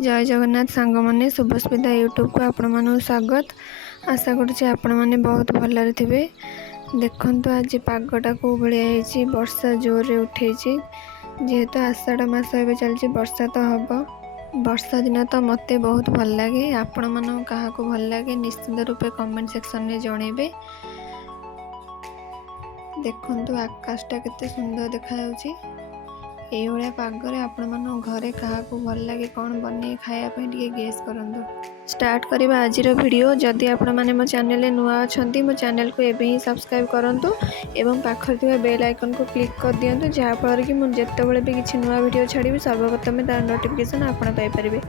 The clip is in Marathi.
जय जगन्नाथ सांग मैंने शुभस्मिता यूट्यूब को आपण मानक स्वागत। आशा करुँचे आपण मैंने बहुत भलरे थे। देखु आज पागटा को भाई वर्षा जोर रे उठे जेहेतु आषाढ़ मास ए चलती वर्षा तो हम वर्षा दिन तो मत बहुत भल लगे। आपण मन क्या भल लगे निश्चित रूपे कमेंट सेक्शन में जनइबे। देखु आकाशटा केते सुंदर देखा ये पागरे आपण मन घरे क्या भल लगे कौन बन खायापी गेस करूँ। स्टार्ट करवा आज वीडियो। जदि आपण मैंने मो चैनल नुआ अच्छा मो चैनल को एवं ही सब्सक्राइब करूँ एवं पाखर बेल आइकन को क्लिक कर दिंतु जहाँफल कि मुझे जिते भी किसी नुआ वीडियो छाड़ी सर्वप्रथमें तार नोटिफिकेशन आपण पाइपर।